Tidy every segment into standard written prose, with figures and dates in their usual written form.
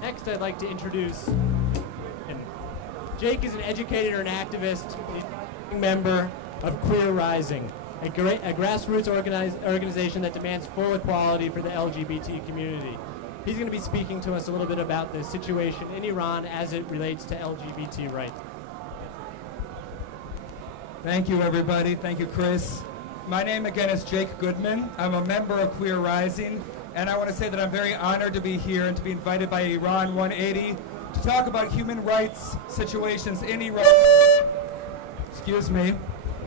Next, I'd like to introduce him. Jake is an educator and activist, a member of Queer Rising, a grassroots organization that demands full equality for the LGBT community. He's going to be speaking to us a little bit about the situation in Iran as it relates to LGBT rights. Thank you, everybody. Thank you, Chris. My name again is Jake Goodman. I'm a member of Queer Rising, and I want to say that I'm very honored to be here and to be invited by Iran180 to talk about human rights situations in Iran, excuse me,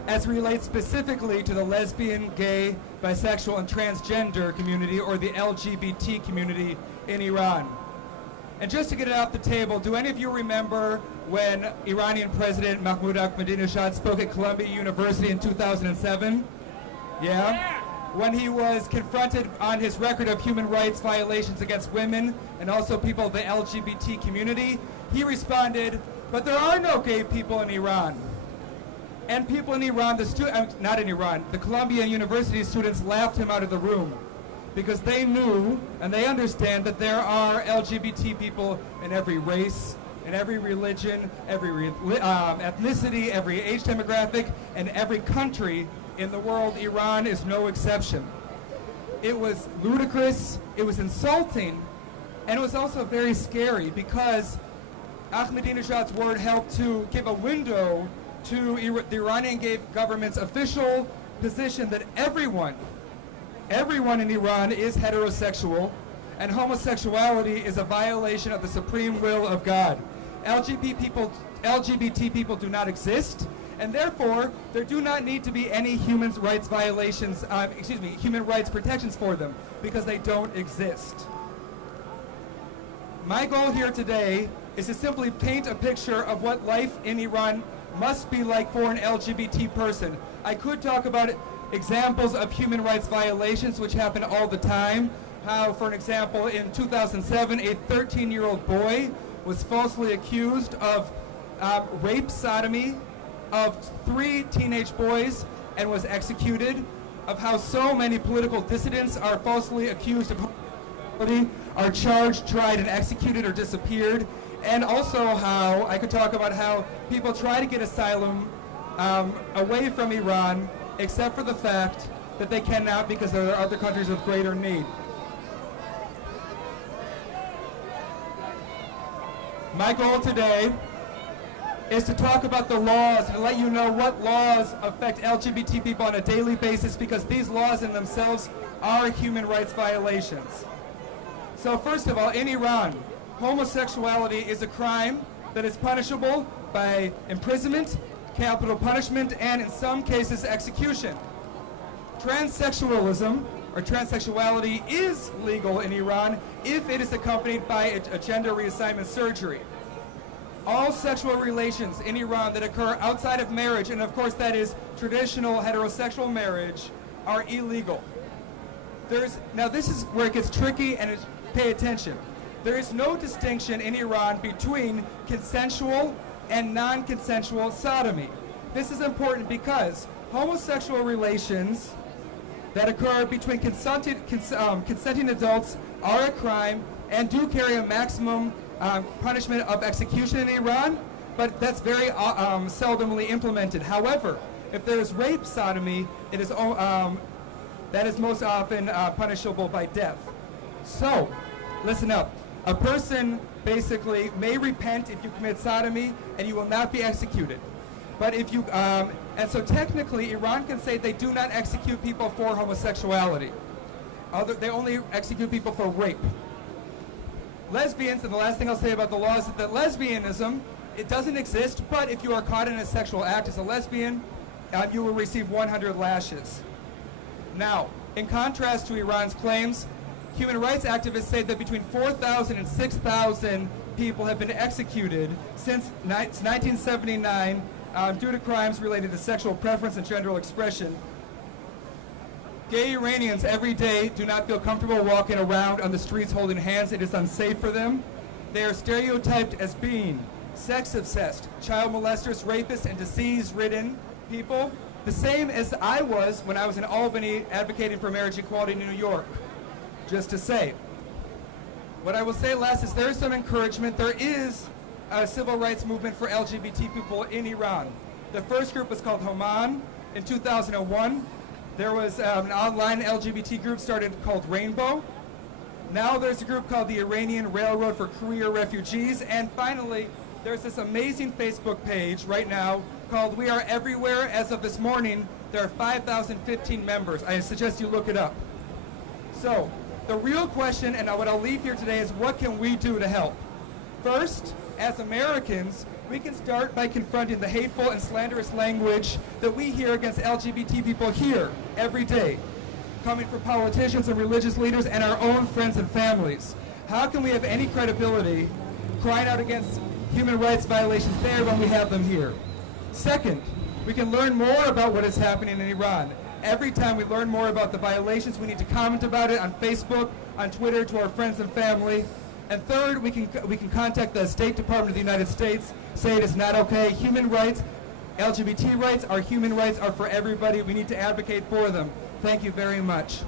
as relates specifically to the lesbian, gay, bisexual, and transgender community, or the LGBT community in Iran. And just to get it off the table, do any of you remember when Iranian President Mahmoud Ahmadinejad spoke at Columbia University in 2007? Yeah? When he was confronted on his record of human rights violations against women and also people of the LGBT community, he responded, "But there are no gay people in Iran." And people in Iran, not in Iran, the Columbia University students laughed him out of the room because they knew and they understand that there are LGBT people in every race, in every religion, every ethnicity, every age demographic, and every country in the world. Iran is no exception. It was ludicrous, it was insulting, and it was also very scary because Ahmadinejad's word helped to give a window to the Iranian government's official position that everyone in Iran is heterosexual, and homosexuality is a violation of the supreme will of God. LGBT people do not exist, and therefore there do not need to be any human rights violations, human rights protections for them, because they don't exist. My goal here today is to simply paint a picture of what life in Iran must be like for an LGBT person. I could talk about examples of human rights violations which happen all the time. How, for an example, in 2007, a 13-year-old boy was falsely accused of rape, sodomy of 3 teenage boys and was executed. Of how so many political dissidents are falsely accused of homosexuality, are charged, tried, and executed or disappeared. And also how, I could talk about how people try to get asylum away from Iran, except for the fact that they cannot because there are other countries with greater need. My goal today is to talk about the laws and to let you know what laws affect LGBT people on a daily basis, because these laws in themselves are human rights violations. So first of all, in Iran, homosexuality is a crime that is punishable by imprisonment, capital punishment, and in some cases execution. Transsexualism, or transsexuality, is legal in Iran if it is accompanied by a gender reassignment surgery. All sexual relations in Iran that occur outside of marriage, and of course that is traditional heterosexual marriage, are illegal. Now this is where it gets tricky, and pay attention. There is no distinction in Iran between consensual and non-consensual sodomy. This is important because homosexual relations that occur between consenting adults are a crime and do carry a maximum punishment of execution in Iran, but that's very seldomly implemented. However, if there is rape sodomy, it is that is most often punishable by death. So, listen up. A person basically may repent if you commit sodomy, and you will not be executed. But if you, and so technically, Iran can say they do not execute people for homosexuality. They only execute people for rape. Lesbians, and the last thing I'll say about the law is that lesbianism, it doesn't exist, but if you are caught in a sexual act as a lesbian, you will receive 100 lashes. Now, in contrast to Iran's claims, human rights activists say that between 4,000 and 6,000 people have been executed since 1979 due to crimes related to sexual preference and gender expression. Gay Iranians every day do not feel comfortable walking around on the streets holding hands. It is unsafe for them. They are stereotyped as being sex-obsessed, child molesters, rapists, and disease-ridden people, the same as I was when I was in Albany advocating for marriage equality in New York. Just to say. What I will say last is there is some encouragement. There is a civil rights movement for LGBT people in Iran. The first group was called Homan in 2001. There was an online LGBT group started called Rainbow. Now there's a group called the Iranian Railroad for Career Refugees. And finally, there's this amazing Facebook page right now called We Are Everywhere. As of this morning, there are 5,015 members. I suggest you look it up. So, the real question, and what I'll leave here today, is what can we do to help? First, as Americans, we can start by confronting the hateful and slanderous language that we hear against LGBT people here every day, coming from politicians and religious leaders and our own friends and families. How can we have any credibility crying out against human rights violations there when we have them here? Second, we can learn more about what is happening in Iran. Every time we learn more about the violations, we need to comment about it on Facebook, on Twitter, to our friends and family. And third, we can contact the State Department of the United States, say it is not okay. Human rights, LGBT rights, our human rights are for everybody. We need to advocate for them. Thank you very much.